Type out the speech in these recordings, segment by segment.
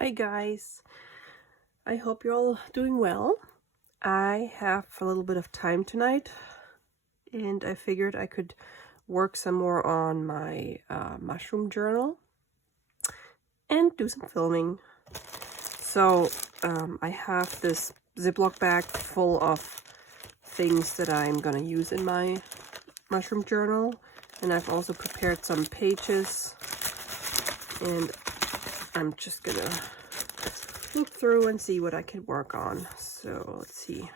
Hi guys, I hope you're all doing well. I have a little bit of time tonight and I figured I could work some more on my mushroom journal and do some filming. So I have this Ziploc bag full of things that I'm gonna use in my mushroom journal, and I've also prepared some pages, and I'm just gonna look through and see what I can work on. So let's see.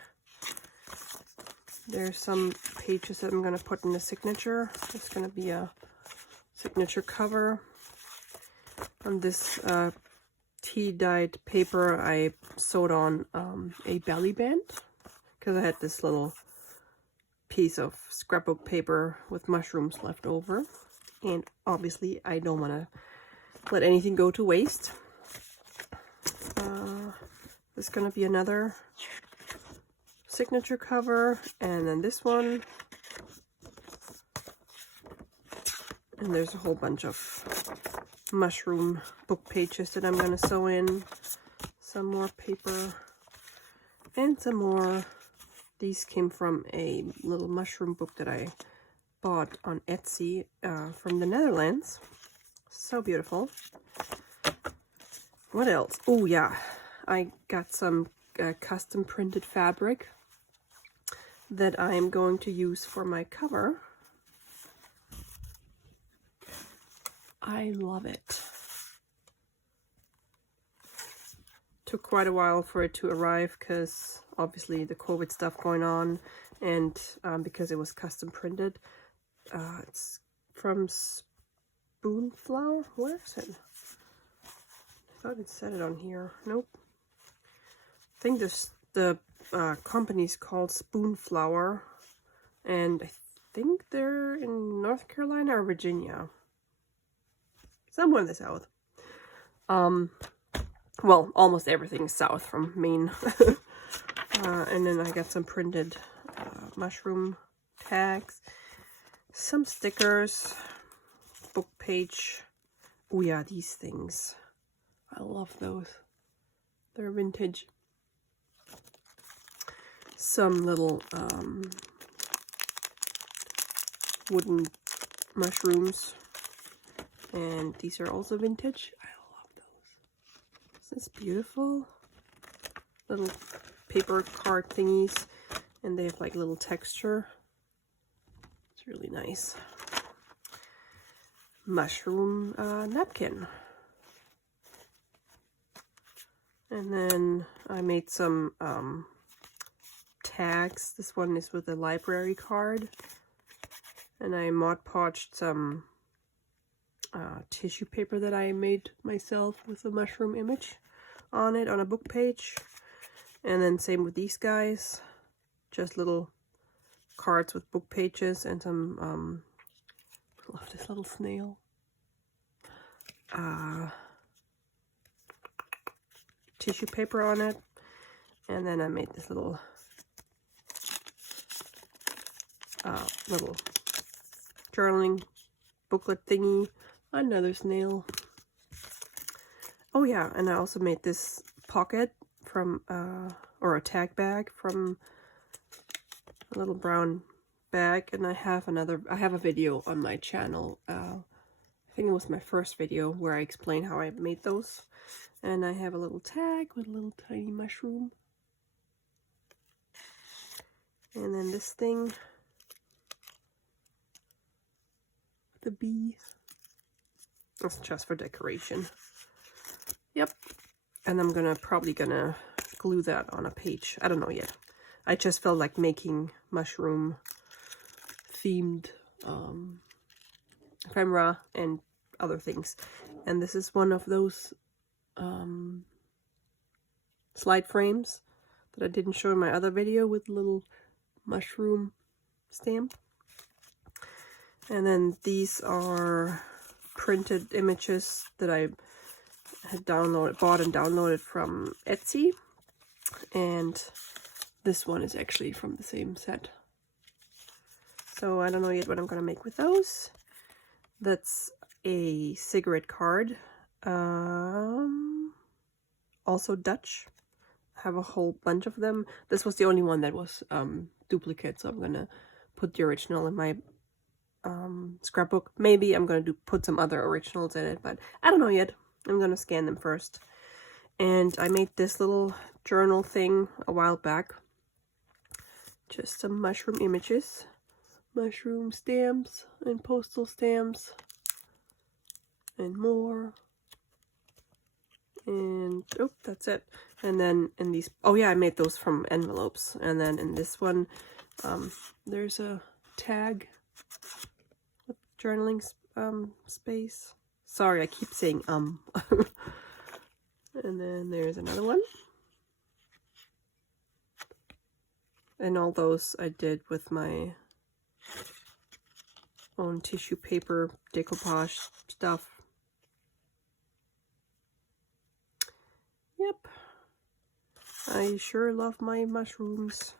There's some pages that I'm going to put in the signature. It's going to be a signature cover. On this tea-dyed paper, I sewed on a belly band because I had this little piece of scrapbook paper with mushrooms left over. And obviously, I don't want to let anything go to waste. There's going to be another signature cover, and then this one, and there's a whole bunch of mushroom book pages that I'm going to sew in, some more paper, and some more. These came from a little mushroom book that I bought on Etsy from the Netherlands. So beautiful. What else? Oh yeah, I got some custom printed fabric that I'm going to use for my cover. I love it. Took quite a while for it to arrive because obviously the COVID stuff going on, and because it was custom printed. It's from Spoonflower. Where is it? I thought it said it on here. Nope. I think the company's called Spoonflower, and I think they're in North Carolina or Virginia, somewhere in the south. Well, almost everything is south from Maine. And then I got some printed mushroom tags, some stickers, book page. Oh yeah, these things. I love those. They're vintage. Some little wooden mushrooms. And these are also vintage. I love those. Isn't this beautiful? Little paper card thingies. And they have like little texture. It's really nice. Mushroom napkin. And then I made some tags. This one is with a library card. And I Mod Podged some tissue paper that I made myself with a mushroom image on it on a book page. And then same with these guys. Just little cards with book pages and some I love this little snail. Tissue paper on it. And then I made this little journaling booklet thingy. Another snail. Oh yeah, and I also made this pocket from or a tag bag from a little brown bag, and I have a video on my channel. I think it was my first video where I explain how I made those. And I have a little tag with a little tiny mushroom. And then this thing, the bee. That's just for decoration. Yep. And I'm probably gonna glue that on a page. I don't know yet. I just felt like making mushroom themed ephemera and other things. And this is one of those slide frames that I didn't show in my other video with a little mushroom stamp. And then these are printed images that I had bought and downloaded from Etsy. And this one is actually from the same set. So I don't know yet what I'm gonna make with those. That's a cigarette card. also Dutch. I have a whole bunch of them. This was the only one that was duplicate, so I'm gonna put the original in my scrapbook. Maybe I'm gonna put some other originals in it, but I don't know yet. I'm gonna scan them first. And I made this little journal thing a while back. Just some mushroom images, mushroom stamps, and postal stamps, and more. And oh, that's it. And then in these, oh yeah, I made those from envelopes. And then in this one, there's a tag with journaling space. Sorry, I keep saying And then there's another one. And all those I did with my own tissue paper decoupage stuff. Yep. I sure love my mushrooms.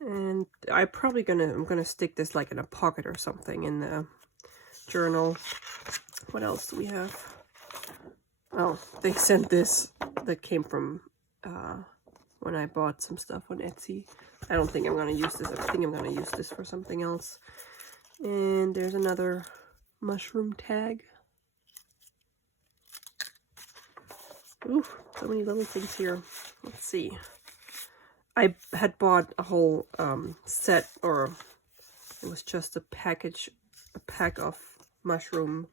And I'm gonna stick this like in a pocket or something in the journal. What else do we have? Oh, they sent this that came from when I bought some stuff on Etsy. I don't think I'm gonna use this. I think I'm gonna use this for something else. And there's another mushroom tag. Ooh, so many little things here. Let's see. I had bought a whole set, or it was just a pack of mushroom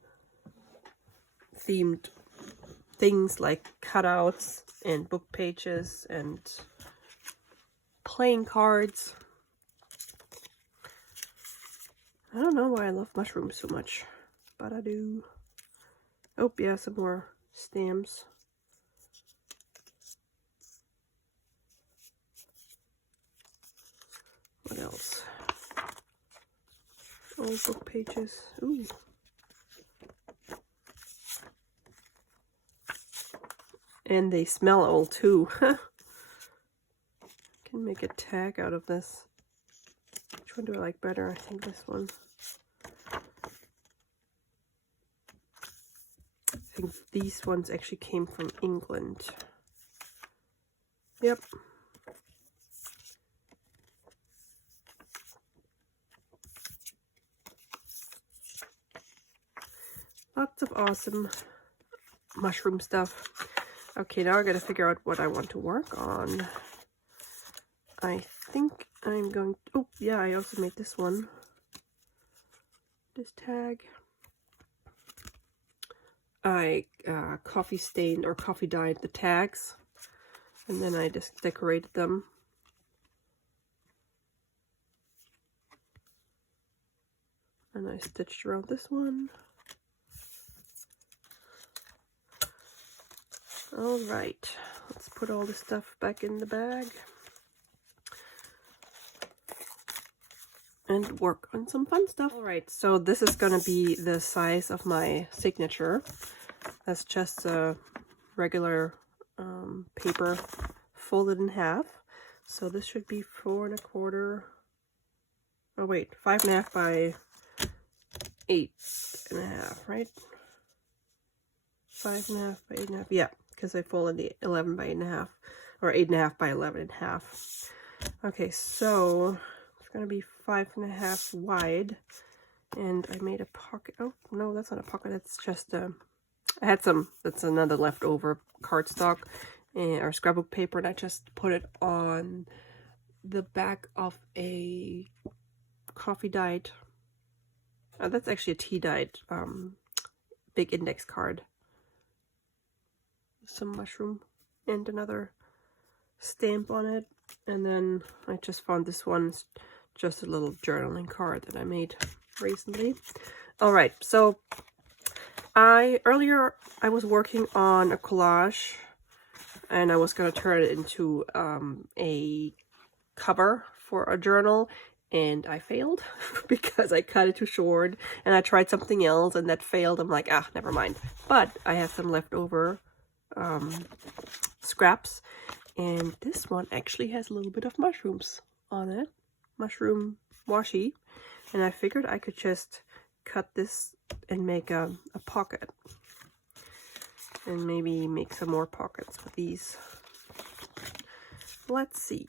themed things like cutouts and book pages and playing cards. I don't know why I love mushrooms so much, but I do. Oh yeah, some more stamps. What else? Old book pages. Ooh. And they smell old too. Can make a tag out of this. Which one do I like better? I think this one. I think these ones actually came from England. Yep. Lots of awesome mushroom stuff. Okay, now I gotta figure out what I want to work on. I think I'm going to, oh yeah, I also made this one. This tag. I coffee stained or coffee dyed the tags, and then I just decorated them. And I stitched around this one. All right, let's put all this stuff back in the bag and work on some fun stuff. All right, so this is gonna be the size of my signature. That's just a regular paper folded in half. So this should be 4 1/4. Oh wait, 5 1/2 by 8 1/2, right? 5 1/2 by 8 1/2. Yeah, because I folded the 11 by 8 1/2, or 8 1/2 by 11 1/2. Okay, so it's gonna be 5 1/2 wide, and I made a pocket. Oh no, that's not a pocket. That's just a. I had some. That's another leftover cardstock or scrapbook paper, and I just put it on the back of a coffee dyed. That's actually a tea dyed big index card. Some mushroom and another stamp on it, and then I just found this one, just a little journaling card that I made recently. All right, so earlier I was working on a collage, and I was gonna turn it into a cover for a journal, and I failed because I cut it too short, and I tried something else and that failed. I'm like, ah, never mind. But I have some leftover scraps, and this one actually has a little bit of mushrooms on it, mushroom washi, and I figured I could just cut this and make a pocket. and maybe make some more pockets with these. Let's see.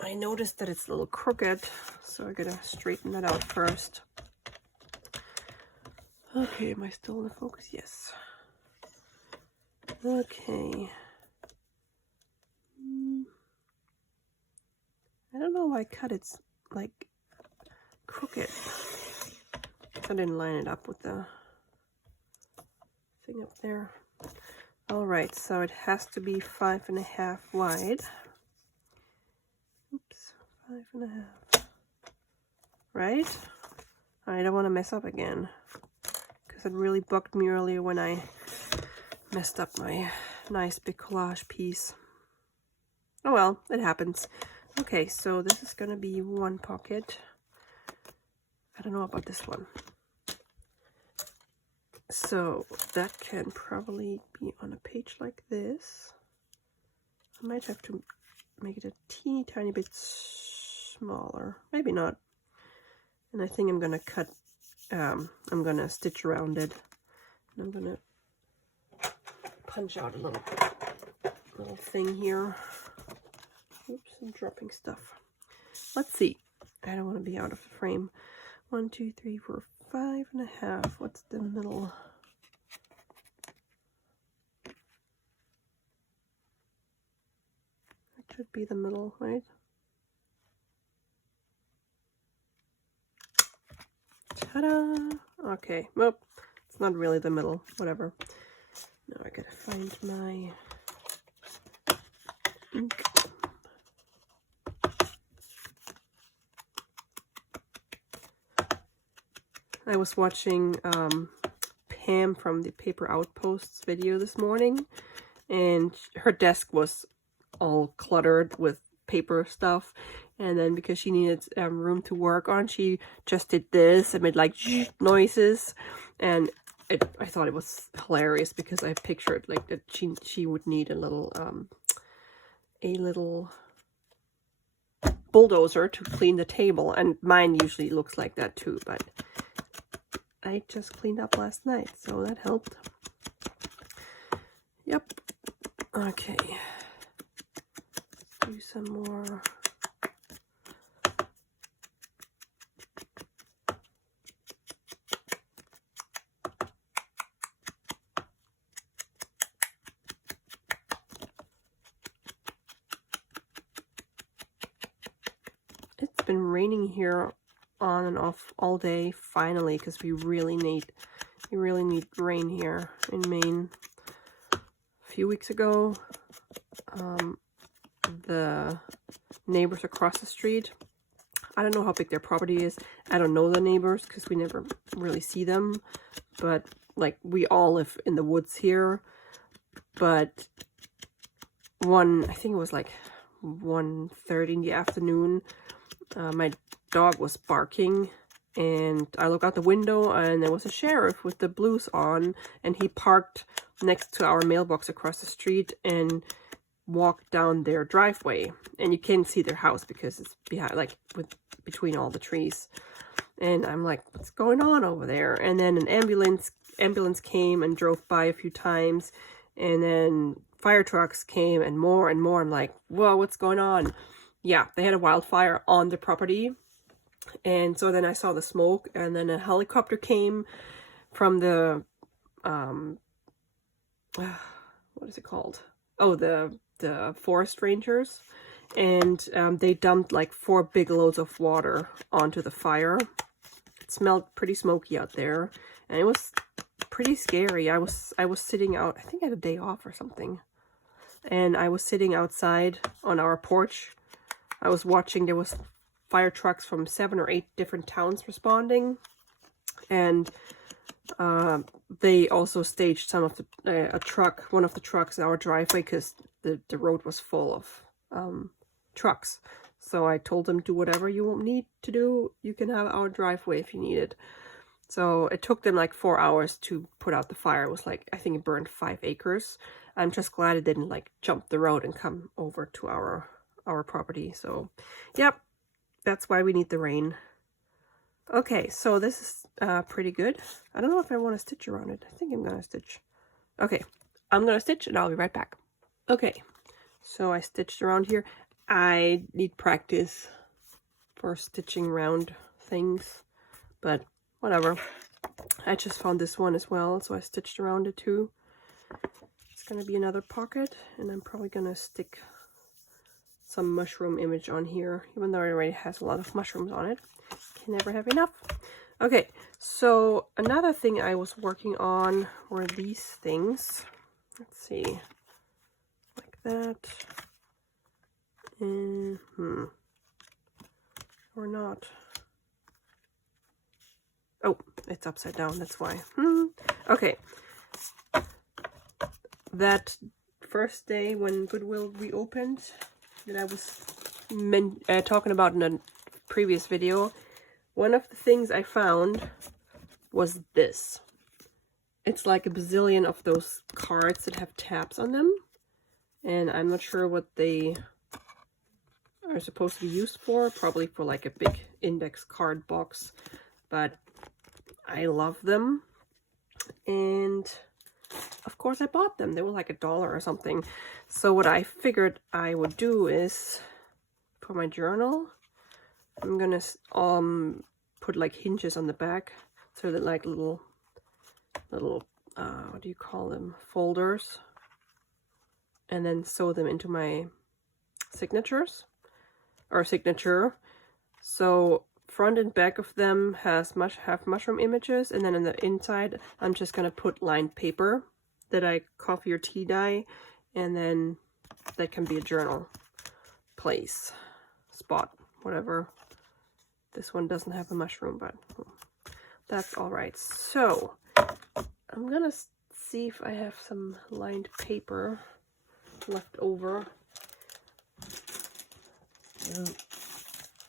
I noticed that it's a little crooked, so I'm gonna straighten that out first. Okay, am I still in the focus? Yes. Okay. I don't know why I cut it's like crooked. I didn't line it up with the thing up there. All right, so it has to be 5.5 wide. Oops, 5.5. Right? I don't want to mess up again, because it really bugged me earlier when I messed up my nice big collage piece. Oh well, it happens. Okay, so this is gonna be one pocket. I don't know about this one. So that can probably be on a page like this. I might have to make it a teeny tiny bit smaller. Maybe not. And I think I'm gonna cut, I'm gonna stitch around it. And I'm gonna punch out a little thing here. Oops, I'm dropping stuff. Let's see. I don't want to be out of the frame. 1, 2, 3, 4, 5.5. What's the middle? That should be the middle, right? Ta-da! Okay, well, it's not really the middle. Whatever. Now I gotta find my ink. I was watching Pam from the Paper Outposts video this morning, and her desk was all cluttered with paper stuff, and then because she needed room to work on, she just did this and made like noises, and I thought it was hilarious because I pictured like that she would need a little bulldozer to clean the table, and mine usually looks like that too, but I just cleaned up last night, so that helped. Yep. Okay. Let's do some more. It's been raining here on and off all day finally, because we really need rain here in Maine. A few weeks ago, the neighbors across the street, I don't know how big their property is. I don't know the neighbors because we never really see them, but like we all live in the woods here. But I think it was like 1:30 in the afternoon, my dog was barking, and I look out the window and there was a sheriff with the blues on, and he parked next to our mailbox across the street and walked down their driveway, and you can't see their house because it's behind, like between all the trees. And I'm like, what's going on over there? And then an ambulance came and drove by a few times, and then fire trucks came and more. I'm like, whoa, what's going on? Yeah, they had a wildfire on the property. And so then I saw the smoke, and then a helicopter came from the what is it called? Oh, the forest rangers, and they dumped like 4 big loads of water onto the fire. It smelled pretty smoky out there, and it was pretty scary. I was sitting out, I think I had a day off or something, and I was sitting outside on our porch. I was watching, there was fire trucks from 7 or 8 different towns responding, and they also staged some of the one of the trucks in our driveway because the road was full of trucks. So I told them, do whatever you need to do. You can have our driveway if you need it. So it took them like 4 hours to put out the fire. It was like, I think it burned 5 acres. I'm just glad it didn't like jump the road and come over to our property. So, yep, that's why we need the rain. Okay, so this is pretty good. I don't know if I want to stitch around it. I think I'm gonna stitch. Okay, I'm gonna stitch and I'll be right back. Okay, so I stitched around here. I need practice for stitching around things, but whatever. I just found this one as well, so I stitched around it too. It's gonna be another pocket, and I'm probably gonna stick some mushroom image on here, even though it already has a lot of mushrooms on it. Can never have enough. Okay, so another thing I was working on were these things. Let's see, like that. Or not. Oh, it's upside down, that's why. Okay. That first day when Goodwill reopened, that I was talking about in a previous video, one of the things I found was this. It's like a bazillion of those cards that have tabs on them, and I'm not sure what they are supposed to be used for. Probably for like a big index card box, but I love them, and of course I bought them. They were like $1 or something. So what I figured I would do is, for my journal, I'm gonna put like hinges on the back, so that like little what do you call them, folders, and then sew them into my signatures or signature. So front and back of them have mushroom images, and then in the inside I'm just gonna put lined paper that I coffee or tea dye, and then that can be a journal place, spot, whatever. This one doesn't have a mushroom, but that's all right. So I'm gonna see if I have some lined paper left over.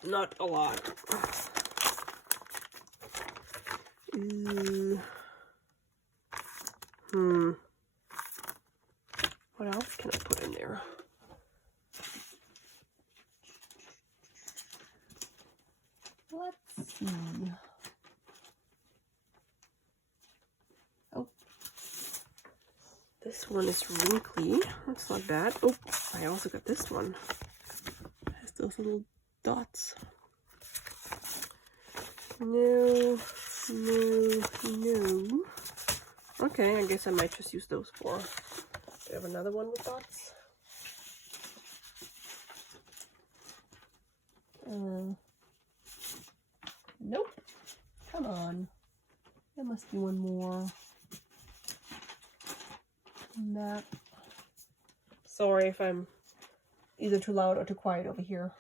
Not a lot. What else can I put in there? Let's see. Oh, this one is wrinkly. That's not bad. Oh, I also got this one. It has those little dots. No. Okay, I guess I might just use those for. Do I have another one with dots? Nope. Come on. There must be one more. That. Sorry if I'm either too loud or too quiet over here.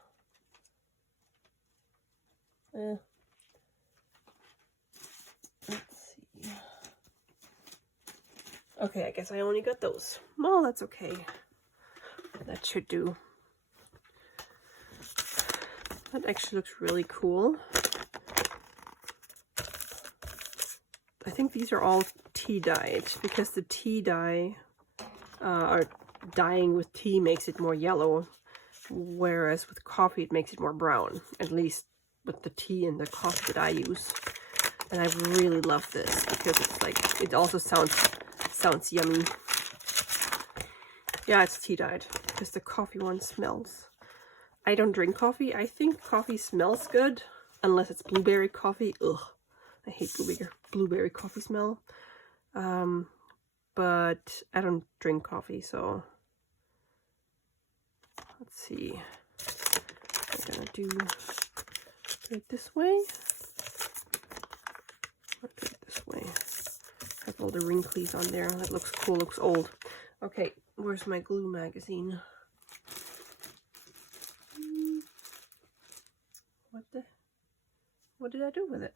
Let's see. Okay, I guess I only got those. Well, that's okay. That should do. That actually looks really cool. I think these are all tea dyed, because the tea dye, or dyeing with tea, makes it more yellow, whereas with coffee it makes it more brown, at least with the tea and the coffee that I use. And I really love this because it's like, it also sounds yummy. Yeah, it's tea dyed because the coffee one smells. I don't drink coffee. I think coffee smells good unless it's blueberry coffee. Ugh, I hate blueberry coffee smell. But I don't drink coffee, so let's see. I'm gonna do it this way. I'll do it this way. Have all the wrinklies on there. That looks cool, looks old. Okay, where's my glue magazine? What did I do with it?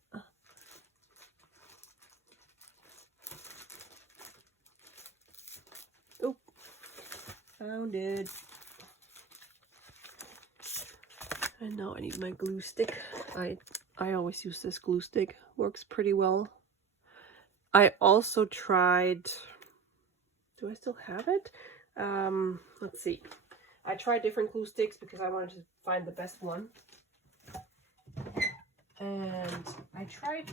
Oh, found it. And now I need my glue stick. I always use this glue stick. Works pretty well. I also tried, do I still have it? Let's see. I tried different glue sticks because I wanted to find the best one. And I tried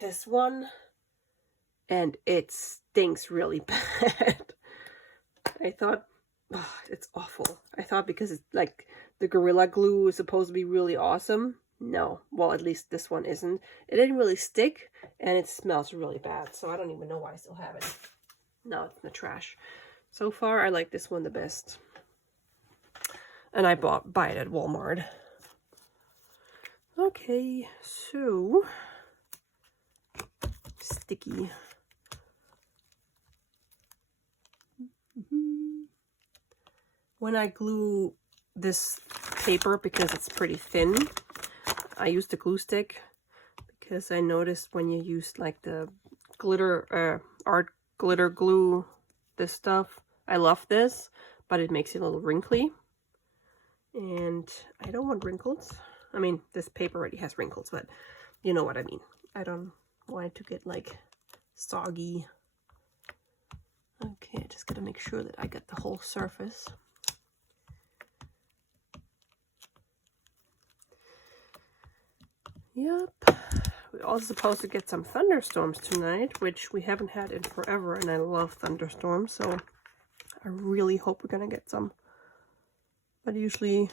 this one, and it stinks really bad. I thought, oh, it's awful. I thought because it's like the Gorilla Glue is supposed to be really awesome. No, well, at least this one isn't. It didn't really stick, and it smells really bad, so I don't even know why I still have it. No, it's in the trash. So far, I like this one the best. And I buy it at Walmart. Okay, so sticky. When I glue this paper, because it's pretty thin, I use the glue stick, because I noticed when you use like the glitter, art glitter glue, this stuff, I love this, but it makes it a little wrinkly. And I don't want wrinkles. I mean, this paper already has wrinkles, but you know what I mean. I don't want it to get like soggy. Okay, I just gotta make sure that I get the whole surface. Yep. We're also supposed to get some thunderstorms tonight, which we haven't had in forever, and I love thunderstorms, so I really hope we're gonna get some. But usually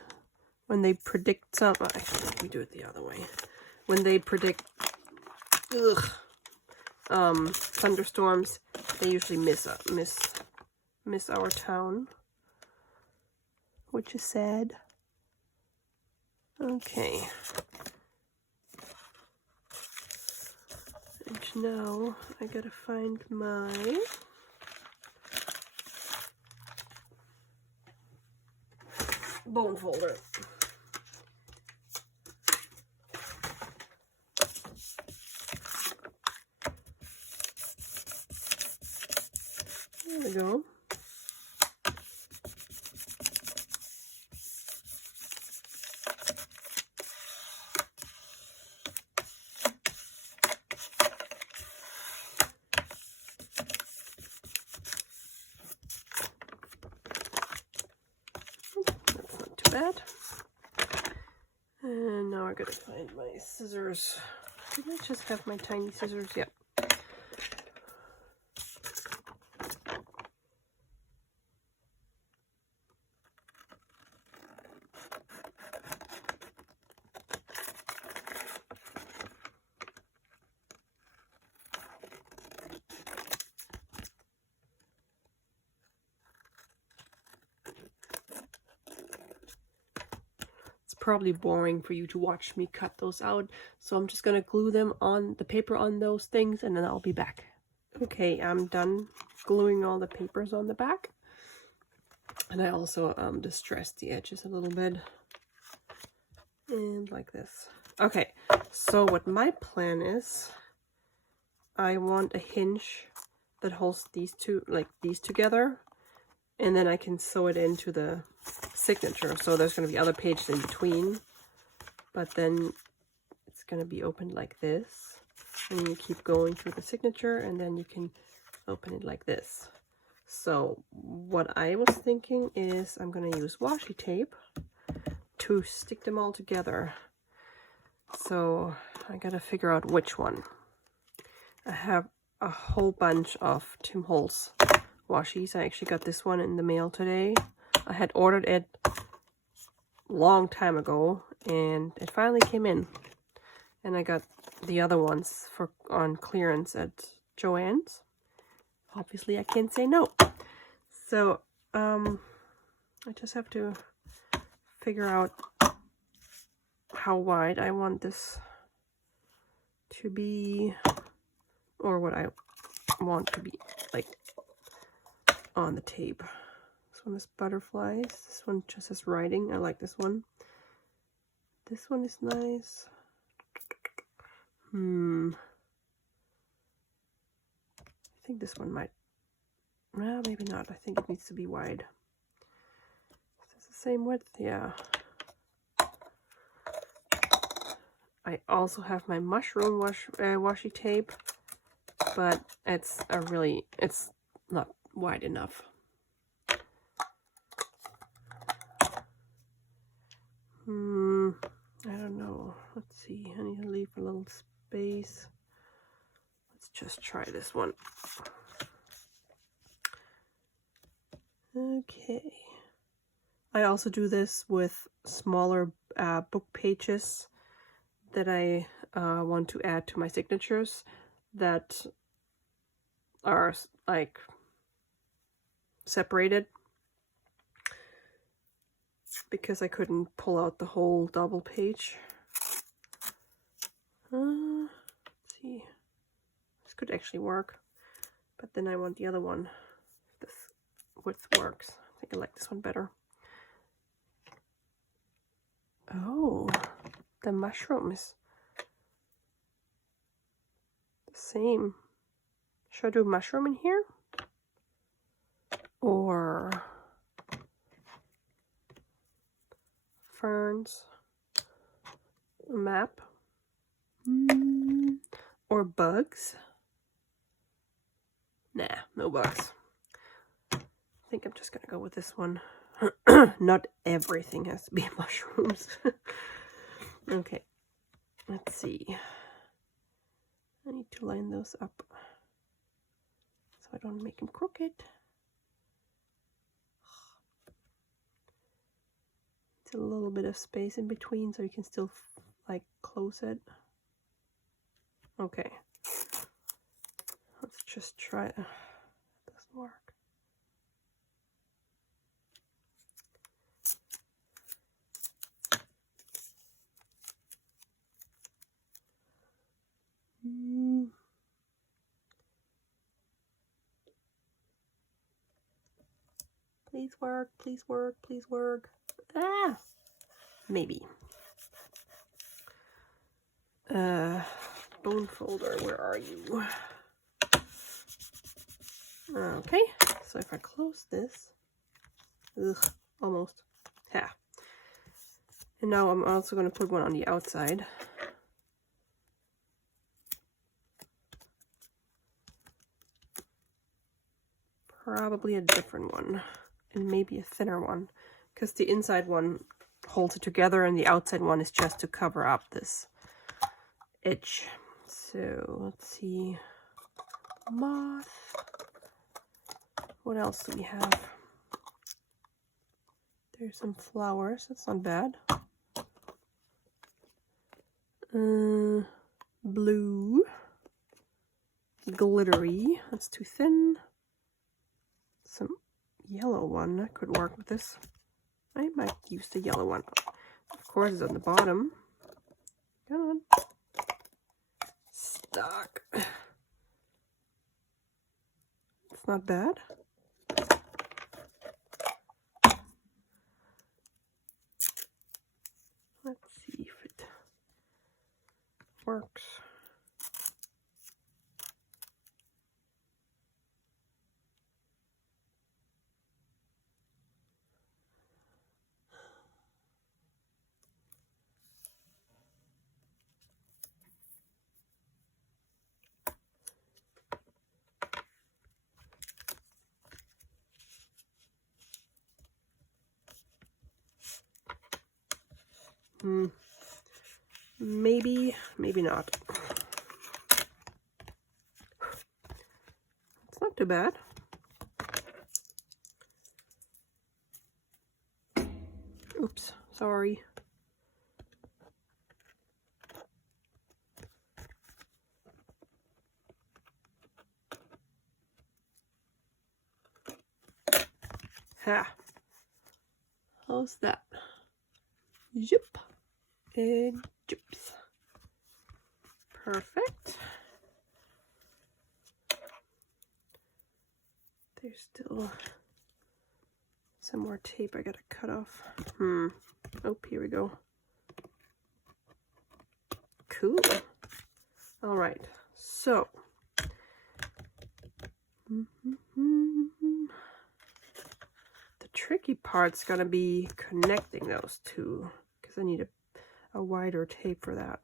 when they predict some, actually, let me do it the other way. When they predict thunderstorms, they usually miss our town, which is sad. Okay. And now I gotta find my bone folder. There we go. That's not too bad. And now I gotta find my scissors. Did I just have my tiny scissors? Yep. Probably boring for you to watch me cut those out, so I'm just gonna glue them on the paper on those things, and then I'll be back. Okay, I'm done gluing all the papers on the back, and I also distressed the edges a little bit, and like this. Okay, so what my plan is, I want a hinge that holds these two, like these together, and then I can sew it into the signature. So there's going to be other pages in between, but then it's going to be opened like this, and you keep going through the signature, and then you can open it like this. So what I was thinking is I'm going to use washi tape to stick them all together. So I got to figure out which one. I have a whole bunch of Tim Holtz washies. I actually got this one in the mail today. I had ordered it a long time ago, and it finally came in. And I got the other ones on clearance at Joann's. Obviously, I can't say no. So, I just have to figure out how wide I want this to be, or what I want to be like on the tape. This one is butterflies. This one just says writing. I like this one. This one is nice. I think this one might. Well, maybe not. I think it needs to be wide. Is this the same width? Yeah. I also have my mushroom washi tape, but it's not wide enough. I don't know. Let's see. I need to leave a little space. Let's just try this one. Okay. I also do this with smaller book pages that I want to add to my signatures that are like separated, because I couldn't pull out the whole double page. Let's see. This could actually work, but then I want the other one. This width works. I think I like this one better. Oh, the mushroom is the same. Should I do mushroom in here? Or ferns? A map? Or bugs? Nah, no bugs. I think I'm just gonna go with this one. Not everything has to be mushrooms. Okay, let's see. I need to line those up so I don't make them crooked. It's a little bit of space in between so you can still like close it. Okay, let's just try it. Doesn't work. Please work, please work, please work. Ah, maybe. Bone folder, where are you? Okay, so if I close this, almost. Yeah. And now I'm also going to put one on the outside. Probably a different one, and maybe a thinner one, because the inside one holds it together and the outside one is just to cover up this edge. So let's see. Moth. What else do we have? There's some flowers. That's not bad. Blue. Glittery. That's too thin. Some yellow one. That could work with this. I might use the yellow one. Of course, it's on the bottom. Come on. Stuck. It's not bad. Let's see if it works. Maybe, maybe not. It's not too bad. Oops, sorry. Ha. How's that? Yep. And chips. Perfect. There's still some more tape I gotta cut off. Oh, here we go. Cool. All right. So. The tricky part's gonna be connecting those two, because I need a wider tape for that.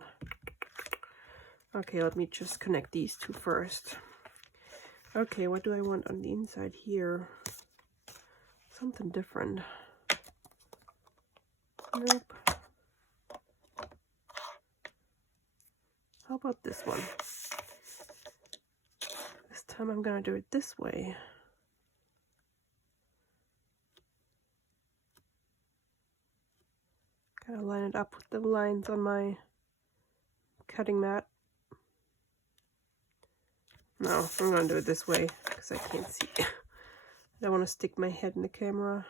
Okay, let me just connect these two first. Okay, what do I want on the inside here? Something different. Nope. How about this one? This time I'm gonna do it this way. I'll line it up with the lines on my cutting mat. No, I'm gonna do it this way because I can't see. I don't want to stick my head in the camera.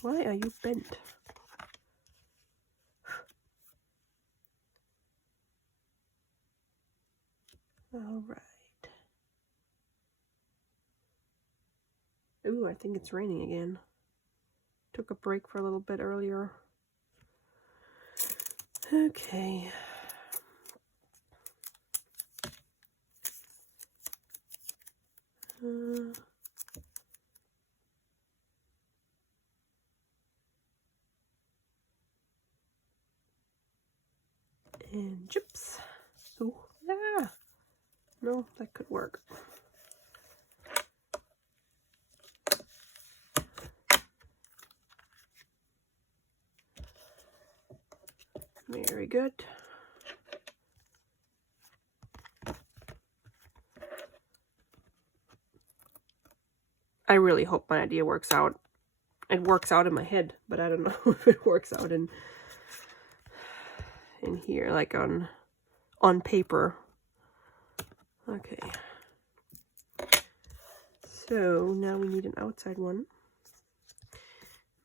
Why are you bent? All right. Ooh, I think it's raining again. Took a break for a little bit earlier. Okay. And chips. Ooh, yeah. No, that could work. Very good. I really hope my idea works out. It works out in my head, but I don't know if it works out in here, like on paper. Okay. So now we need an outside one.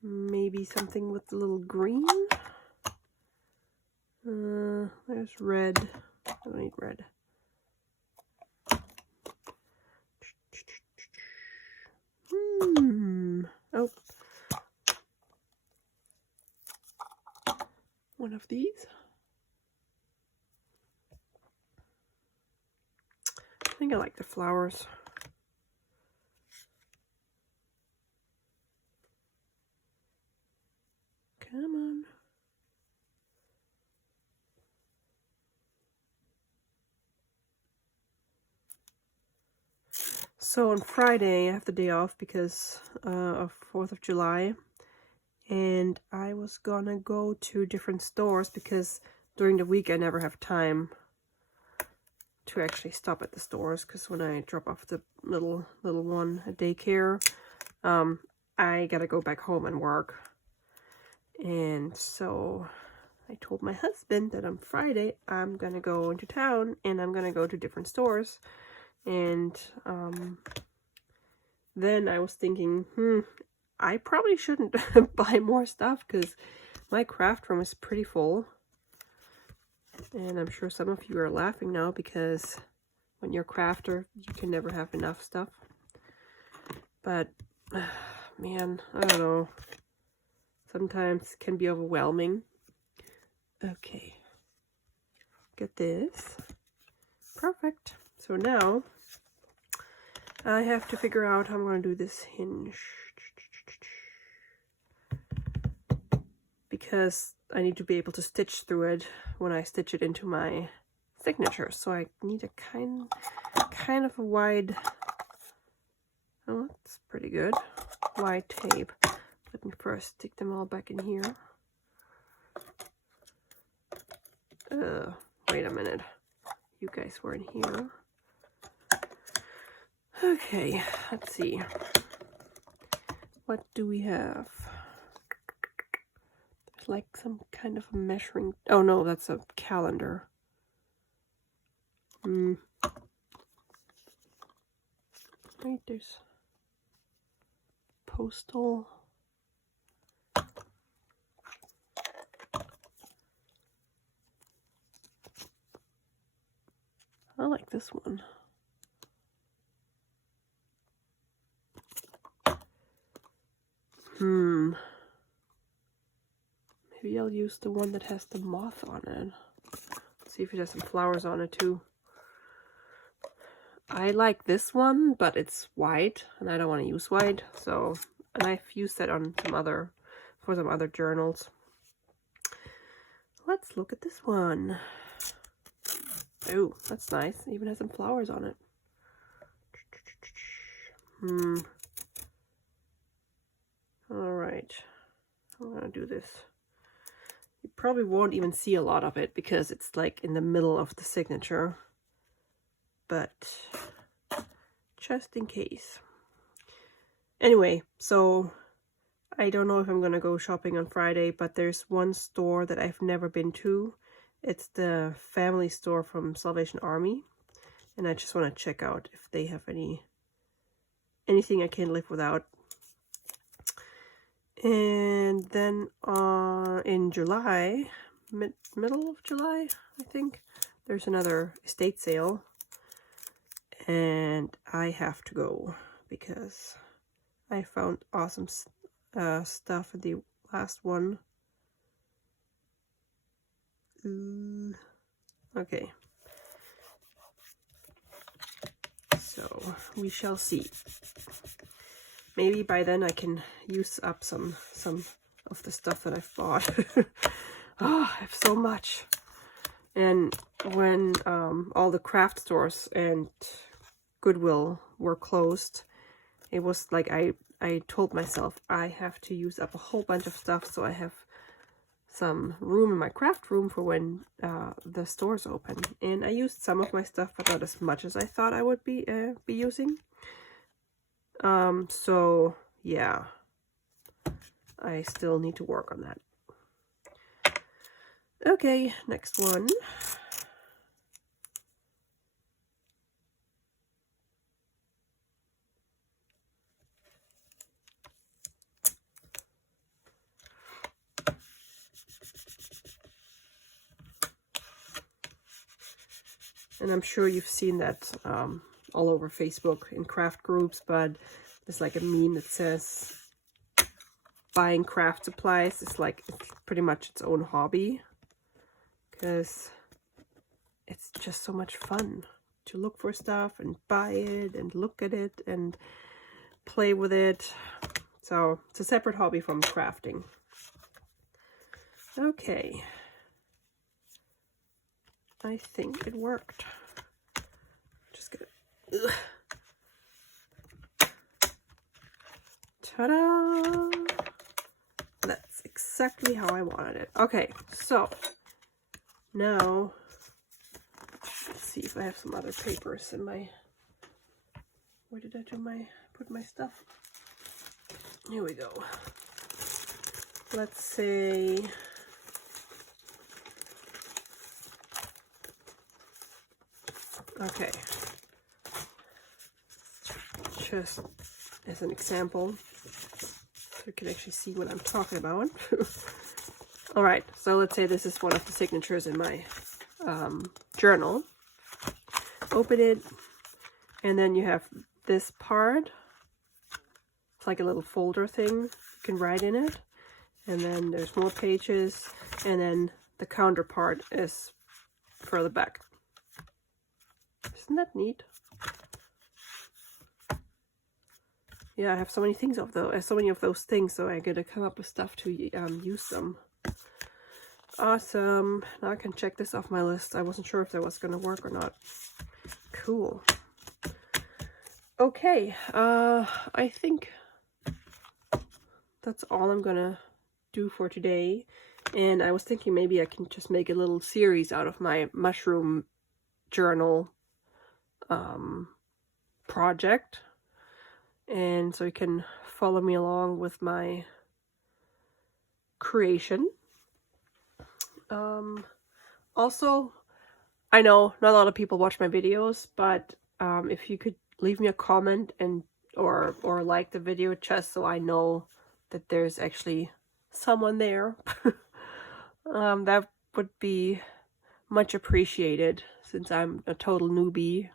Maybe something with a little green. There's red. I don't need red. Oh. One of these. I think I like the flowers. Come on. So on Friday, I have the day off because of 4th of July. And I was gonna go to different stores because during the week I never have time to actually stop at the stores, because when I drop off the little one at daycare, I gotta go back home and work. And so I told my husband that on Friday I'm gonna go into town and I'm gonna go to different stores. And then I was thinking, I probably shouldn't buy more stuff because my craft room is pretty full. And I'm sure some of you are laughing now because when you're a crafter, you can never have enough stuff. But, man, I don't know. Sometimes it can be overwhelming. Okay. Get this. Perfect. So now I have to figure out how I'm going to do this hinge. Because I need to be able to stitch through it when I stitch it into my signature. So I need a kind of a wide, oh, that's pretty good, wide tape. Let me first stick them all back in here. Wait a minute. You guys were in here. Okay, let's see. What do we have? There's like some kind of a measuring... Oh no, that's a calendar. Wait, there's postal... I like this one. Maybe I'll use the one that has the moth on it. Let's see if it has some flowers on it too. I like this one, but it's white, and I don't want to use white. So, and I've used that on some other, for some other journals. Let's look at this one. Oh, that's nice. It even has some flowers on it. Alright. I'm gonna do this. You probably won't even see a lot of it because it's like in the middle of the signature. But just in case. Anyway, so I don't know if I'm gonna go shopping on Friday, but there's one store that I've never been to. It's the family store from Salvation Army, and I just want to check out if they have anything I can live without. And then in July, middle of July, I think, there's another estate sale, and I have to go because I found awesome stuff in the last one. Okay, so we shall see. Maybe by then I can use up some of the stuff that I've bought. Oh, I have so much. And when all the craft stores and Goodwill were closed, it was like I told myself I have to use up a whole bunch of stuff so I have some room in my craft room for when the stores open. And I used some of my stuff, but not as much as I thought I would be using. So yeah, I still need to work on that. Okay, next one. And I'm sure you've seen that all over Facebook in craft groups, but there's like a meme that says buying craft supplies is like it's pretty much its own hobby, because it's just so much fun to look for stuff and buy it and look at it and play with it. So it's a separate hobby from crafting. Okay, I think it worked. Just gonna ta-da! That's exactly how I wanted it. Okay, so now let's see if I have some other papers in my, where did I put my stuff? Here we go. Let's say okay, just as an example, so you can actually see what I'm talking about. All right, so let's say this is one of the signatures in my journal. Open it, and then you have this part. It's like a little folder thing. You can write in it, and then there's more pages, and then the counterpart is further back. Isn't that neat? Yeah, I have so many things of those, so many of those things, so I gotta come up with stuff to use them. Awesome. Now I can check this off my list. I wasn't sure if that was gonna work or not. Cool. Okay, I think that's all I'm gonna do for today. And I was thinking maybe I can just make a little series out of my mushroom journal project, and so you can follow me along with my creation. Also, I know not a lot of people watch my videos, but if you could leave me a comment and or like the video, just so I know that there's actually someone there, that would be much appreciated, since I'm a total newbie,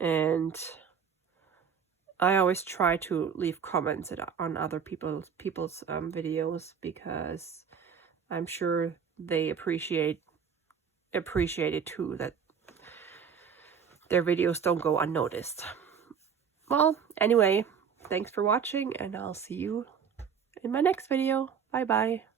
and I always try to leave comments on other people's videos, because I'm sure they appreciate it too, that their videos don't go unnoticed. Well, anyway, thanks for watching, and I'll see you in my next video. Bye bye.